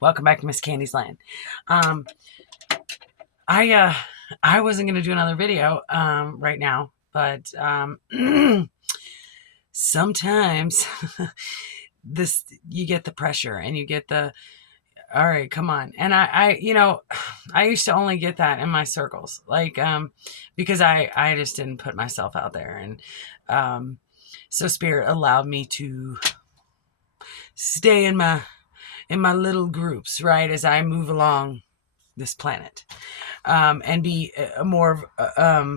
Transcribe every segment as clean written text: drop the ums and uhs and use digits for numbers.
Welcome back to Miss Candy's Land. Um, I I wasn't gonna do another video right now, but sometimes this you get the pressure and you get the all right, come on. And I used to only get that in my circles, like because I just didn't put myself out there, and so Spirit allowed me to stay in my little groups, right, as I move along this planet, and be more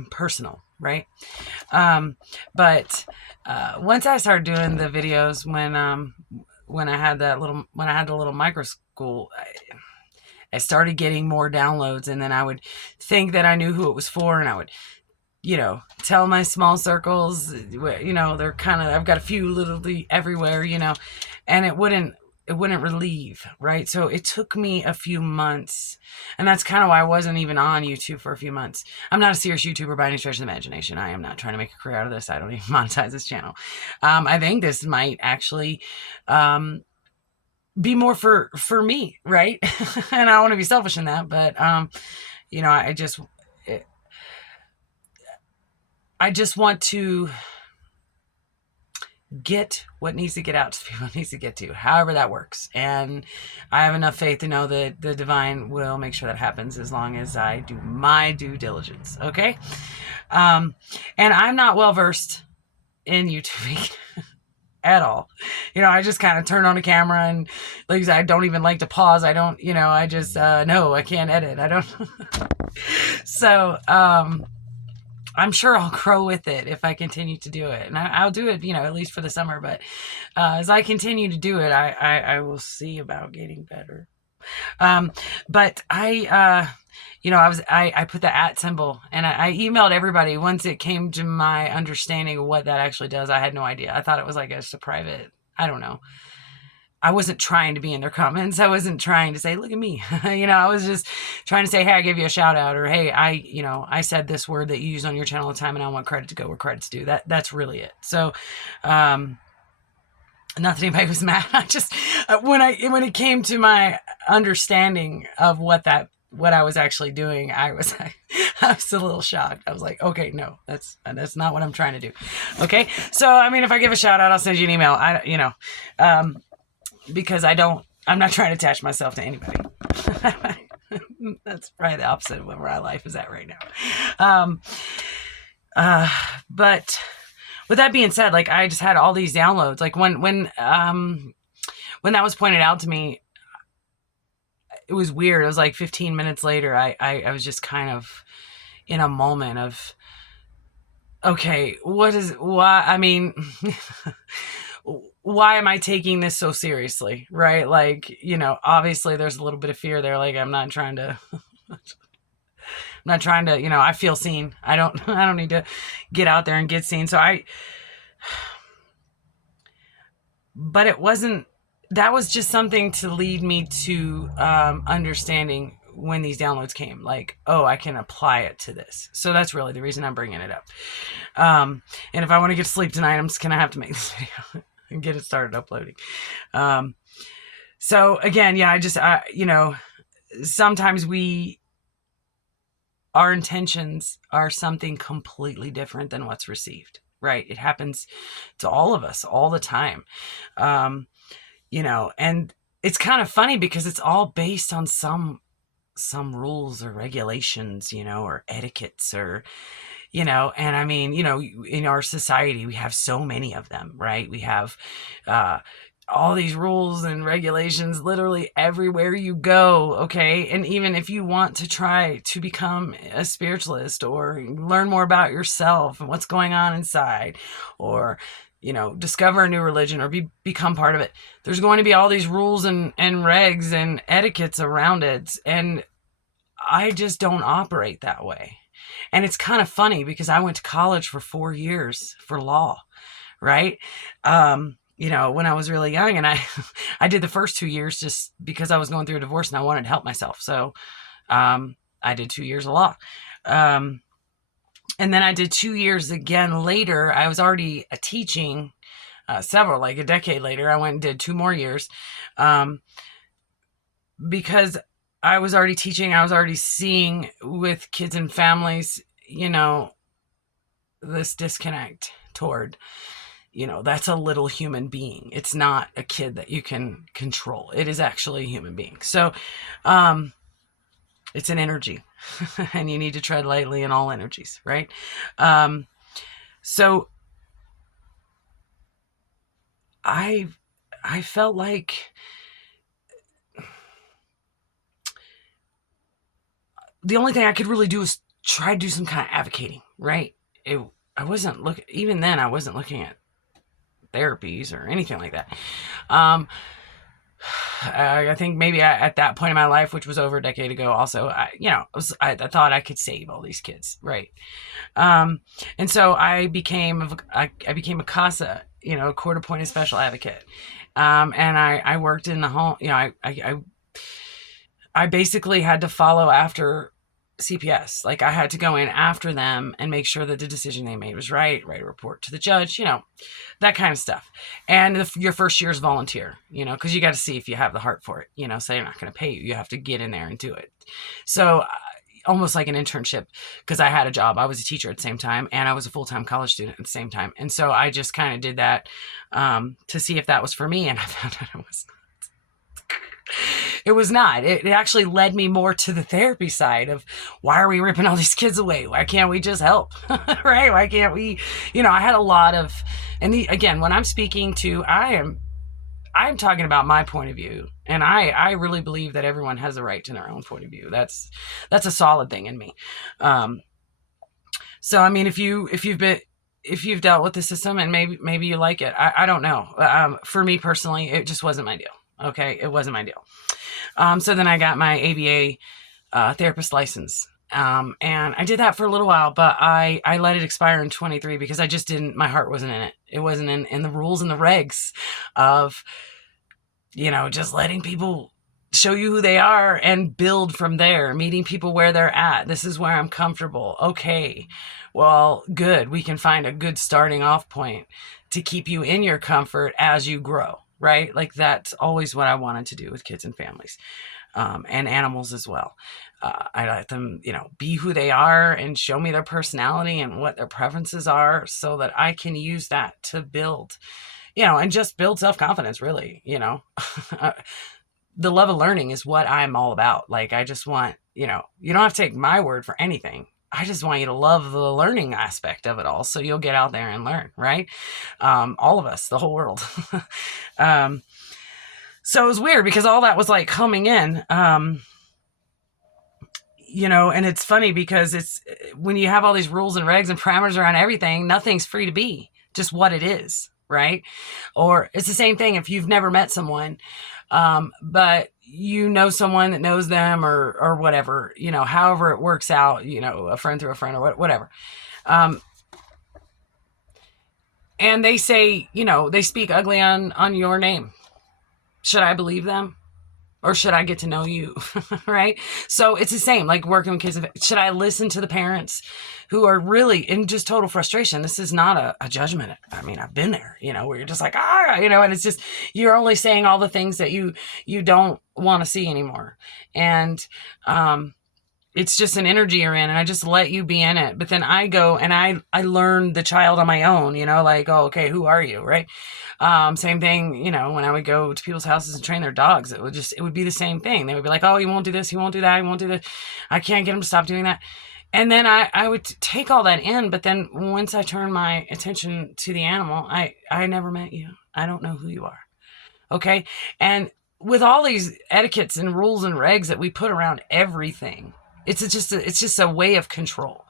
personal, right? But once I started doing the videos when I had the little micro school, I started getting more downloads, and then I would think that I knew who it was for, and I would tell my small circles, they're kind of, I've got a few literally everywhere, and it wouldn't relieve, right? So it took me a few months, and that's kind of why I wasn't even on YouTube for a few months. I'm not a serious YouTuber by any stretch of the imagination. I am not trying to make a career out of this. I don't even monetize this channel. I think this might actually be more for me, right? And I don't want to be selfish in that, but I just want to get what needs to get out to people, needs to get to, however that works. And I have enough faith to know that the divine will make sure that happens as long as I do my due diligence. Okay. And I'm not well versed in YouTubing at all. I just kind of turn on a camera, and like I don't even like to pause. I don't, I just, no, I can't edit. I don't. So, I'm sure I'll grow with it if I continue to do it, and I'll do it, at least for the summer. But as I continue to do it, I will see about getting better. But I put the @ symbol, and I emailed everybody once it came to my understanding of what that actually does. I had no idea. I thought it was like just a private. I don't know. I wasn't trying to be in their comments. I wasn't trying to say, look at me. I was just trying to say, hey, I gave you a shout out, or hey, I said this word that you use on your channel all the time, and I want credit to go where credit's due. That's really it. So, not that anybody was mad. I just, when it came to my understanding of what I was actually doing, I was a little shocked. I was like, okay, no, that's not what I'm trying to do. Okay. So, I mean, if I give a shout out, I'll send you an email. Because I'm not trying to attach myself to anybody. That's probably the opposite of where my life is at right now. But with that being said, like, I just had all these downloads. Like when that was pointed out to me, it was weird. It was like 15 minutes later, I was just kind of in a moment of, okay, why? I mean, why am I taking this so seriously? Right? Like, obviously there's a little bit of fear there. Like, I'm not trying to, I feel seen. I don't need to get out there and get seen. So but it wasn't, that was just something to lead me to understanding when these downloads came, like, oh, I can apply it to this. So that's really the reason I'm bringing it up. And if I want to get to sleep tonight, I'm just going to have to make this video and get it started uploading. So again, yeah, sometimes our intentions are something completely different than what's received, right? It happens to all of us all the time. And it's kind of funny because it's all based on some rules or regulations, or etiquettes, or, and I mean, in our society, we have so many of them, right? We have, all these rules and regulations literally everywhere you go. Okay. And even if you want to try to become a spiritualist, or learn more about yourself and what's going on inside, or, discover a new religion, or become part of it, there's going to be all these rules and regs and etiquettes around it. And I just don't operate that way. And it's kind of funny because I went to college for 4 years for law, right? When I was really young, and I did the first 2 years just because I was going through a divorce and I wanted to help myself. So, I did 2 years of law. And then I did 2 years again later. I was already teaching, like a decade later. I went and did 2 more years. because I was already teaching, I was already seeing with kids and families, this disconnect toward, that's a little human being. It's not a kid that you can control. It is actually a human being. So, it's an energy and you need to tread lightly in all energies, right? So I, I felt like the only thing I could really do is try to do some kind of advocating, right? I wasn't looking, even then, I wasn't looking at therapies or anything like that. Um, I think maybe at that point in my life, which was over a decade ago, also, I thought I could save all these kids, right? Um, and so I became a CASA, a court appointed special advocate. And I worked in the home, I basically had to follow after CPS. Like I had to go in after them and make sure that the decision they made was right, write a report to the judge, that kind of stuff. And your first year is volunteer, because you got to see if you have the heart for it, so they're not going to pay you. You have to get in there and do it. So almost like an internship, because I had a job. I was a teacher at the same time, and I was a full-time college student at the same time. And so I just kind of did that to see if that was for me. And I found out it was it was not. It actually led me more to the therapy side of why are we ripping all these kids away? Why can't we just help? Right? Why can't we? I had a lot of, and again, when I'm speaking to, I'm talking about my point of view, and I really believe that everyone has a right to their own point of view. That's a solid thing in me. So I mean, if you've dealt with the system and maybe you like it, I don't know. For me personally, it just wasn't my deal. Okay, it wasn't my deal. So then I got my ABA therapist license. And I did that for a little while, but I let it expire in 23 because I just didn't, my heart wasn't in it. It wasn't in the rules and the regs of, just letting people show you who they are and build from there, meeting people where they're at. This is where I'm comfortable. Okay, well, good. We can find a good starting off point to keep you in your comfort as you grow, right? Like that's always what I wanted to do with kids and families. And animals as well. I let them, be who they are and show me their personality and what their preferences are so that I can use that to build, and just build self-confidence, really, the love of learning is what I'm all about. Like, I just want, you don't have to take my word for anything. I just want you to love the learning aspect of it all. So you'll get out there and learn, right? All of us, the whole world. So it was weird because all that was like coming in, and it's funny because it's when you have all these rules and regs and parameters around everything, nothing's free to be just what it is. Right. Or it's the same thing if you've never met someone, but someone that knows them or whatever, however it works out, a friend through a friend or whatever. And they say, they speak ugly on your name. Should I believe them? Or should I get to know you? Right? So it's the same, like working with kids. Should I listen to the parents who are really in just total frustration? This is not a judgment. I mean, I've been there, where you're just like, and it's just, you're only saying all the things that you don't want to see anymore. And, it's just an energy you're in, and I just let you be in it. But then I go and I learn the child on my own, like, oh, okay, who are you? Right. Same thing, when I would go to people's houses and train their dogs, it would be the same thing. They would be like, oh, he won't do this. He won't do that. He won't do this. I can't get him to stop doing that. And then I would take all that in. But then once I turn my attention to the animal, I never met you. I don't know who you are. Okay. And with all these etiquettes and rules and regs that we put around everything, it's just a way of control.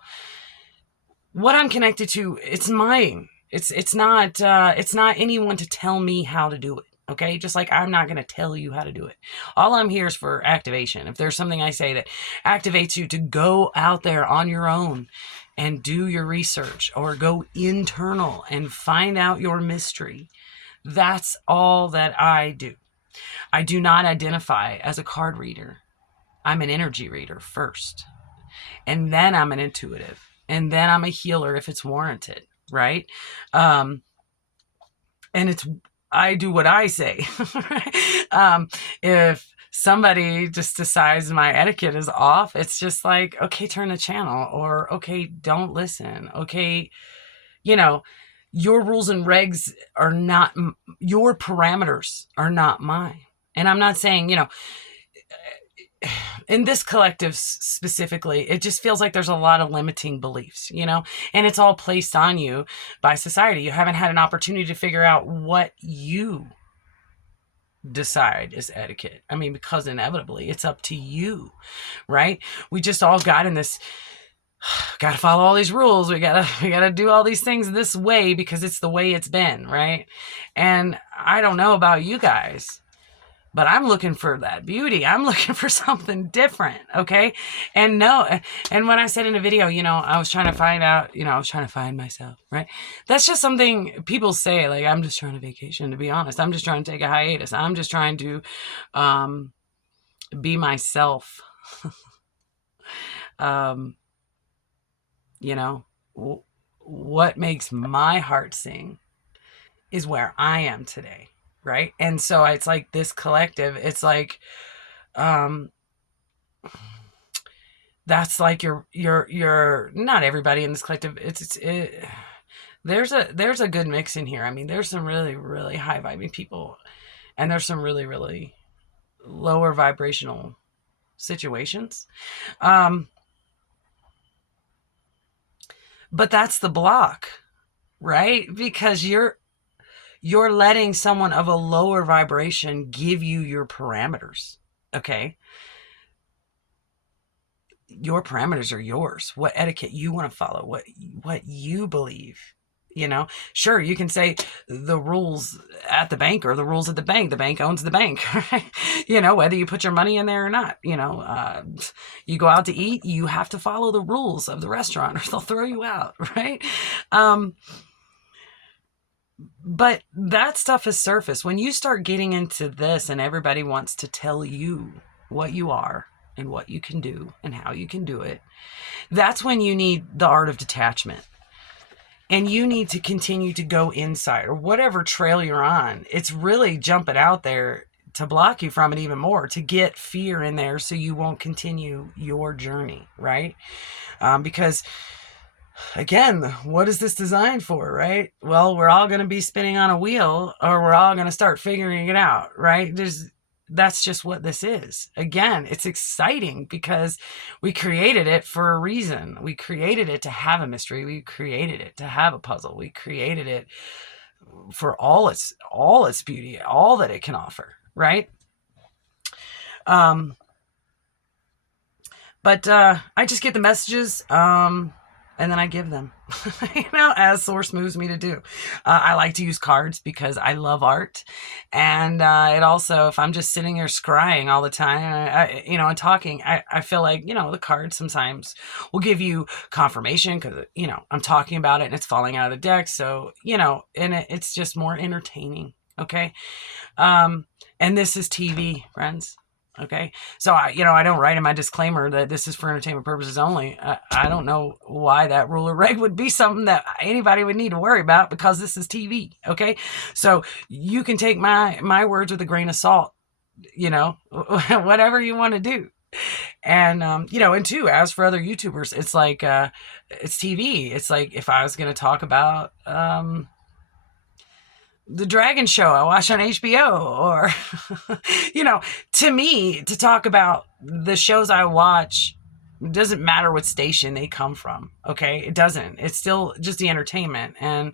What I'm connected to, it's mine. It's not anyone to tell me how to do it. Okay. Just like I'm not going to tell you how to do it. All I'm here is for activation. If there's something I say that activates you to go out there on your own and do your research or go internal and find out your mystery, that's all that I do. I do not identify as a card reader. I'm an energy reader first, and then I'm an intuitive, and then I'm a healer if it's warranted, right? And I do what I say. If somebody just decides my etiquette is off, it's just like, okay, turn the channel, or okay, don't listen. Okay, you know, your rules and regs are not, your parameters are not mine. And I'm not saying, in this collective specifically, it just feels like there's a lot of limiting beliefs, and it's all placed on you by society. You haven't had an opportunity to figure out what you decide is etiquette. I mean, because inevitably it's up to you, right? We just all got in this, gotta follow all these rules. We gotta do all these things this way because it's the way it's been, right? And I don't know about you guys, but I'm looking for that beauty. I'm looking for something different, okay? And when I said in a video, I was trying to find out, I was trying to find myself, right? That's just something people say, like, I'm just trying to vacation, to be honest. I'm just trying to take a hiatus. I'm just trying to be myself. What makes my heart sing is where I am today, right? And so it's like this collective, it's like that's like your not everybody in this collective, there's a good mix in here. I mean, there's some really, really high vibing people, and there's some really, really lower vibrational situations. But that's the block, right? Because you're letting someone of a lower vibration give you your parameters. Okay. Your parameters are yours. What etiquette you want to follow, what you believe. Sure, you can say the rules at the bank are the rules at the bank. The bank owns the bank, right? Whether you put your money in there or not. You go out to eat, you have to follow the rules of the restaurant or they'll throw you out, right? But that stuff is surface. When you start getting into this and everybody wants to tell you what you are and what you can do and how you can do it, that's when you need the art of detachment. And you need to continue to go inside, or whatever trail you're on. It's really jumping out there to block you from it even more, to get fear in there so you won't continue your journey, right? Because again, what is this designed for, right? Well, we're all going to be spinning on a wheel, or we're all going to start figuring it out, right? That's just what this is. Again, it's exciting because we created it for a reason. We created it to have a mystery. We created it to have a puzzle. We created it for all its beauty, all that it can offer, right? But I just get the messages, and then I give them, as source moves me to do. I like to use cards because I love art. And it also, if I'm just sitting there scrying all the time, and talking, I feel like, the cards sometimes will give you confirmation because, I'm talking about it and it's falling out of the deck. So, and it's just more entertaining. Okay. And this is TV, friends. Okay. So I don't write in my disclaimer that this is for entertainment purposes only. I don't know why that rule or reg would be something that anybody would need to worry about, because this is TV. Okay. So you can take my words with a grain of salt, whatever you want to do. And, and two, as for other YouTubers, it's like, it's TV. It's like, if I was going to talk about, the Dragon Show I watch on HBO, or, to me, to talk about the shows I watch, it doesn't matter what station they come from. Okay. It doesn't, it's still just the entertainment. And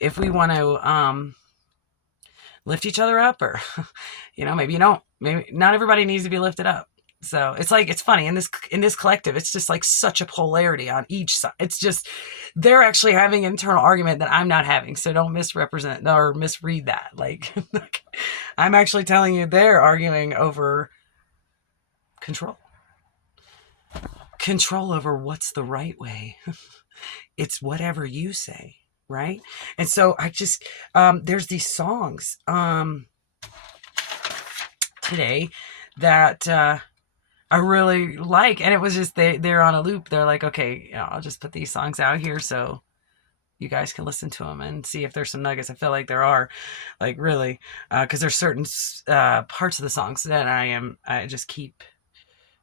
if we want to, lift each other up, or, maybe not everybody needs to be lifted up. So it's like, it's funny in this collective, it's just like such a polarity on each side. It's just, they're actually having an internal argument that I'm not having. So don't misrepresent or misread that. Like, I'm actually telling you, they're arguing over control over what's the right way. It's whatever you say. Right. And so I just, there's these songs, today that, I really like, and it was just they're on a loop. They're like, okay, I'll just put these songs out here so You guys can listen to them and see if there's some nuggets. I feel like there are, like, really, because there's certain parts of the songs that I just keep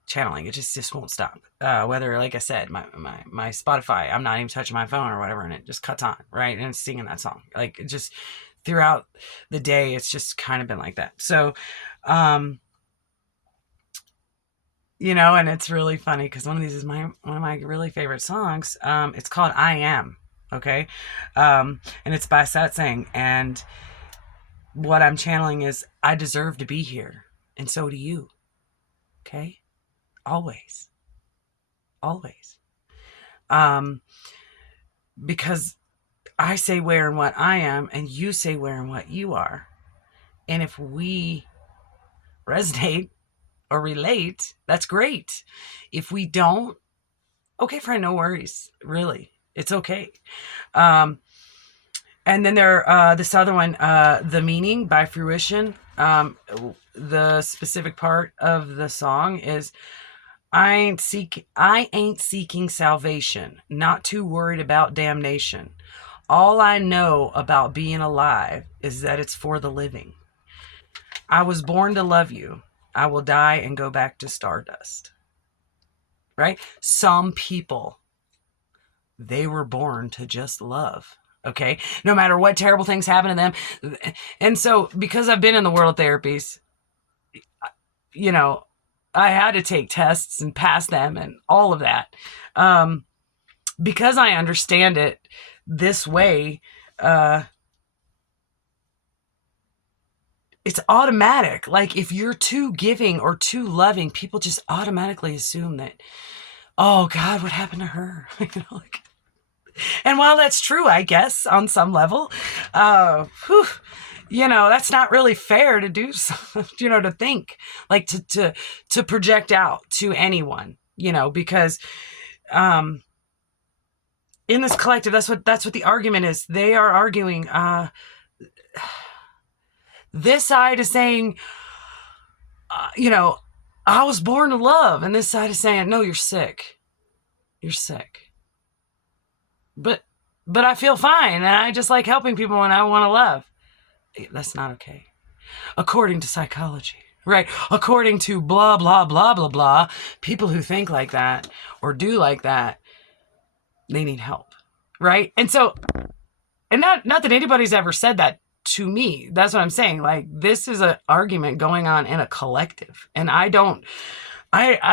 channeling. It just won't stop. Whether, like I said, my Spotify, I'm not even touching my phone or whatever, and it just cuts on, right? And it's singing that song. Like, it just throughout the day, it's just kind of been like that. So, um, and it's really funny because one of these is one of my really favorite songs. It's called "I Am." Okay, and it's by Satsang, and what I'm channeling is, I deserve to be here, and so do you. Okay, always, always. Um, because I say where and what I am, and you say where and what you are. And if we resonate or relate, that's great. If we don't, okay, friend, no worries. Really, it's okay. Um, and then this other one, "The Meaning" by Fruition. The specific part of the song is, I ain't seeking salvation, not too worried about damnation. All I know about being alive is that it's for the living. I was born to love you. I will die and go back to stardust. Right? Some people, they were born to just love. Okay? No matter what terrible things happen to them. And so, because I've been in the world of therapies, you know, I had to take tests and pass them and all of that. Because I understand it this way, it's automatic. Like, if you're too giving or too loving, people just automatically assume that, oh God, what happened to her? And while that's true, I guess, on some level, whew, that's not really fair to do, to think, like, to project out to anyone, because, in this collective, that's what the argument is. They are arguing, this side is saying, I was born to love. And this side is saying, no, you're sick. You're sick. But I feel fine. And I just like helping people when I want to love. That's not okay. According to psychology, right? According to blah, blah, blah, blah, blah, people who think like that or do like that, they need help. Right? And so, and not that anybody's ever said that to me. That's what I'm saying. Like, this is an argument going on in a collective. And I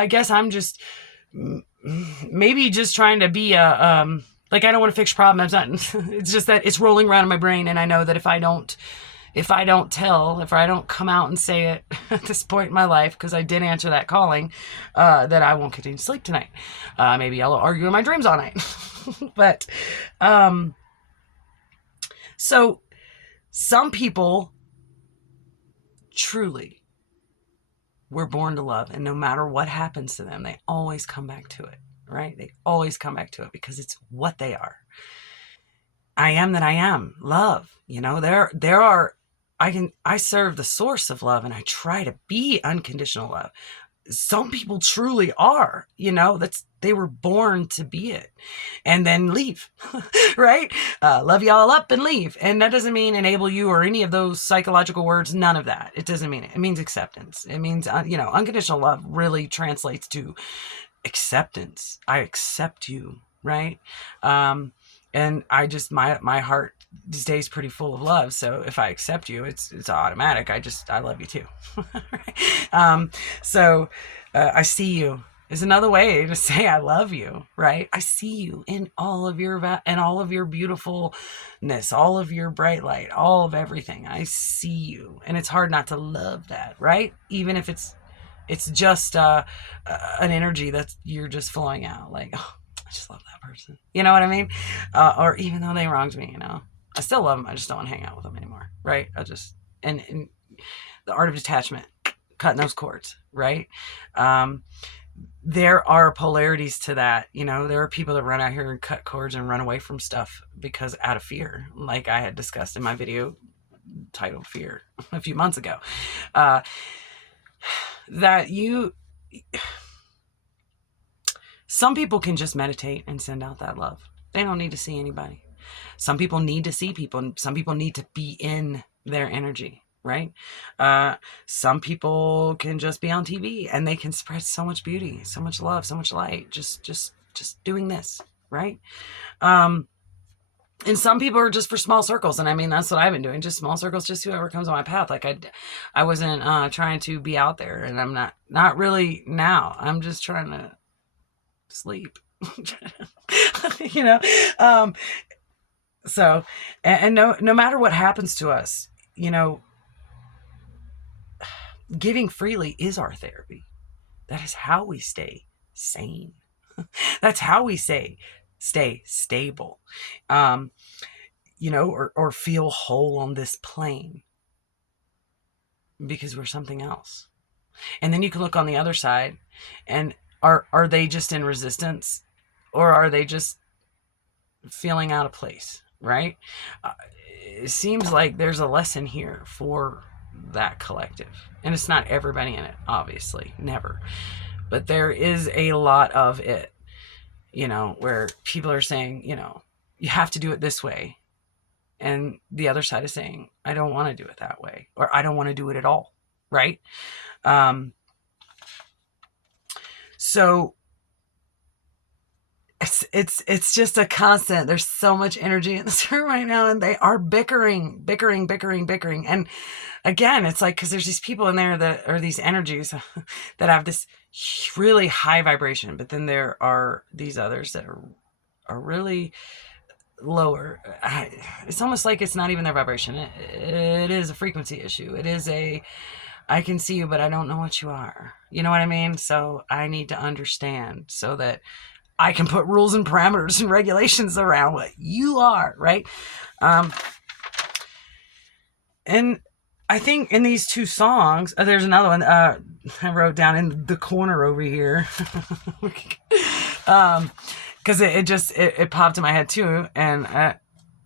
guess I'm just maybe just trying to be like, I don't want to fix problems. It's just that it's rolling around in my brain. And I know that if I don't come out and say it at this point in my life, because I did answer that calling, that I won't continue to sleep tonight. Maybe I'll argue in my dreams all night. But, so some people truly were born to love, and no matter what happens to them, they always come back to it, right? They always come back to it because it's what they are. I am that I am, love. There are, I serve the source of love, and I try to be unconditional love. Some people truly are, they were born to be it, and then leave, right? Love y'all up and leave. And that doesn't mean enable you or any of those psychological words. None of that. It doesn't mean it. It means acceptance. It means, unconditional love really translates to acceptance. I accept you, right? And I just, my heart stays pretty full of love. So if I accept you, it's automatic. I love you too. So I see you is another way to say I love you, right? I see you in all of your beautifulness, all of your bright light, all of everything. I see you, and it's hard not to love that, right? Even if it's just an energy that you're just flowing out, like, oh, I just love that person. You know what I mean? Or even though they wronged me, I still love them. I just don't want to hang out with them anymore, right? And the art of detachment, cutting those cords, right? There are polarities to that. There are people that run out here and cut cords and run away from stuff because out of fear, like I had discussed in my video titled Fear a few months ago, some people can just meditate and send out that love. They don't need to see anybody. Some people need to see people, and some people need to be in their energy, right? Some people can just be on TV and they can spread so much beauty, so much love, so much light, just doing this, right? Um, and some people are just for small circles, and I mean that's what I've been doing, just small circles, just whoever comes on my path. Like I wasn't trying to be out there, and I'm not really now. I'm just trying to sleep. you know um so and no matter what happens to us, you know, giving freely is our therapy. That is how we stay sane. That's how we stay stable. um you know, or feel whole on this plane, because we're something else. And then you can look on the other side, and are they just in resistance, or are they just feeling out of place, right? Uh, it seems like there's a lesson here for that collective. And it's not everybody in it, obviously, never. But there is a lot of it, you know, where people are saying, you know, you have to do it this way. And the other side is saying, I don't want to do it that way, or I don't want to do it at all, right? Um, so it's just a constant. There's so much energy in this room right now, and they are bickering. And again, it's like, because there's these people in there that are these energies that have this really high vibration, but then there are these others that are really lower. It's almost like it's not even their vibration. It is a frequency issue. It is I can see you, but I don't know what you are. You know what I mean? So I need to understand so that I can put rules and parameters and regulations around what you are, right? And I think in these two songs, there's another one I wrote down in the corner over here. Because it popped in my head too, and I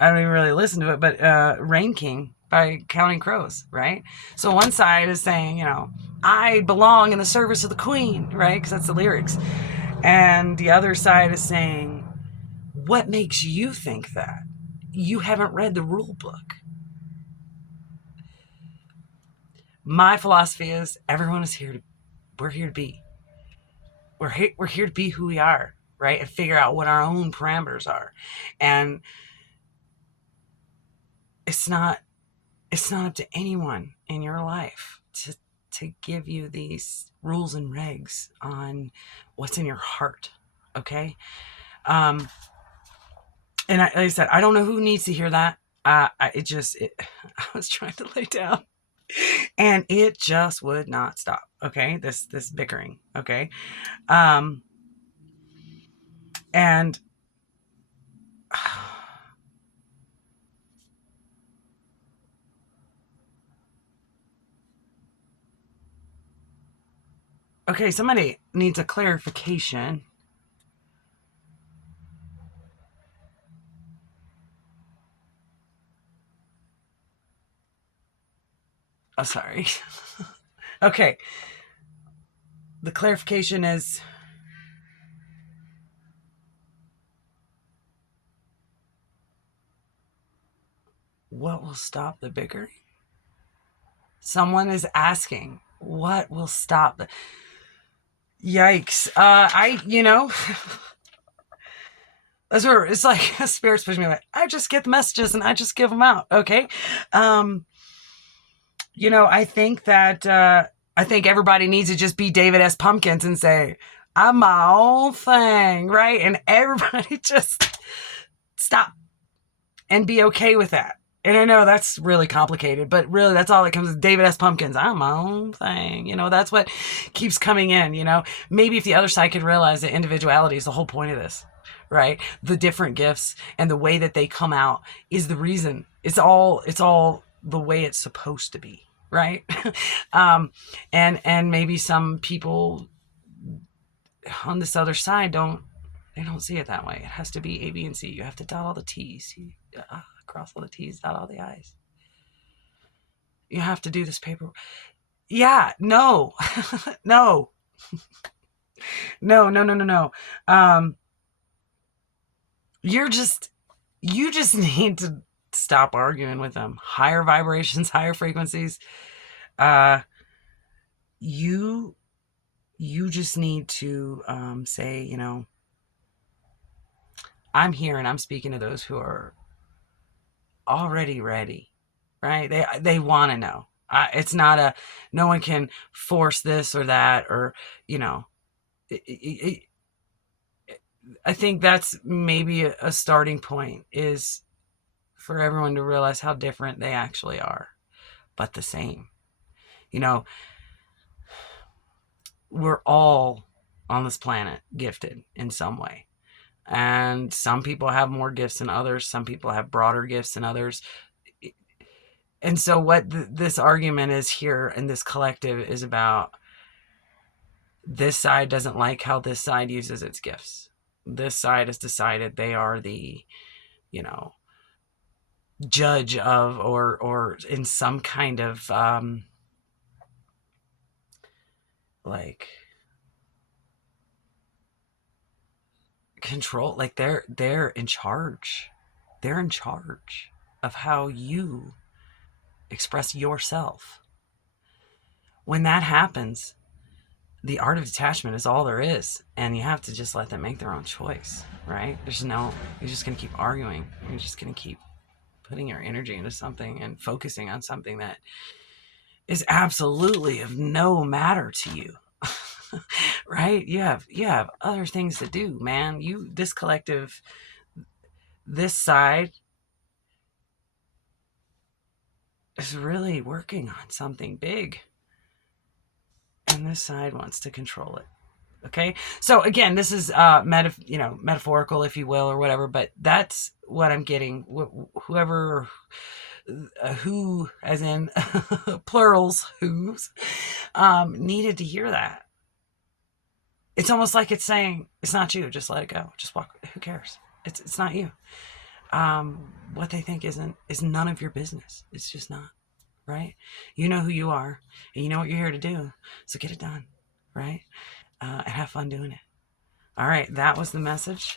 don't even really listen to it, but Rain King by Counting Crows, right? So one side is saying, you know, I belong in the service of the queen, right? Because that's the lyrics. And the other side is saying, what makes you think that? You haven't read the rule book. My philosophy is everyone is here to, we're here to be. We're here to be who we are, right? And figure out what our own parameters are. And it's not up to anyone in your life to give you these rules and regs on what's in your heart, okay? And like I said, I don't know who needs to hear that. I was trying to lay down, and it just would not stop. Okay, this bickering. Okay, and okay, somebody needs a clarification. Oh, sorry. Okay. The clarification is, what will stop the bickering? Someone is asking, what will stop the... Yikes. That's where it's like spirits push me away. I just get the messages and I just give them out. Okay. I think that I think everybody needs to just be David S. Pumpkins and say, I'm my own thing, right? And everybody just stop and be okay with that. And I know that's really complicated, but really that's all that comes with David S. Pumpkins. I'm my own thing. That's what keeps coming in, Maybe if the other side could realize that individuality is the whole point of this, right? The different gifts and the way that they come out is the reason. It's all the way it's supposed to be, right? And maybe some people on this other side don't see it that way. It has to be A, B, and C. You have to dot all the T's. Cross all the T's, dot all the I's. You have to do this paper. Yeah, no. No. No. You're just You just need to stop arguing with them. Higher vibrations, higher frequencies. Uh, you you just need to say, I'm here and I'm speaking to those who are already ready, right? They want to know. It's not a no one can force this or that or you know. I think that's maybe a starting point is for everyone to realize how different they actually are, but the same. You know, we're all on this planet gifted in some way. And some people have more gifts than others. Some people have broader gifts than others. And so, what this argument is here in this collective is about this side doesn't like how this side uses its gifts. This side has decided they are the, you know, judge of or in some kind of like control, like they're in charge. They're in charge of how you express yourself. When that happens, the art of detachment is all there is, and you have to just let them make their own choice, right? You're just going to keep arguing. You're just going to keep putting your energy into something and focusing on something that is absolutely of no matter to you. Right? You have other things to do, man. This collective, this side is really working on something big, and this side wants to control it. Okay, so again, this is metaphorical, if you will, or whatever, but that's what I'm getting. Whoever, who, as in plurals, who's needed to hear that. It's almost like it's saying, it's not you, just let it go, just walk, who cares? It's not you. What they think is none of your business. It's just not, right? You know who you are, and you know what you're here to do, so get it done, right? And have fun doing it. All right, that was the message.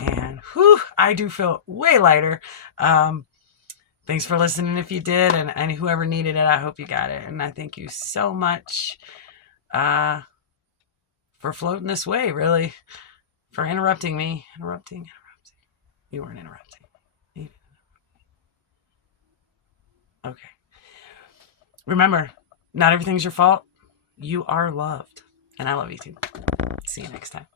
And whew, I do feel way lighter. Thanks for listening if you did, and whoever needed it, I hope you got it. And I thank you so much for floating this way, really, for interrupting me. Interrupting. You weren't interrupting. Okay. Remember, not everything's your fault. You are loved. And I love you too. See you next time.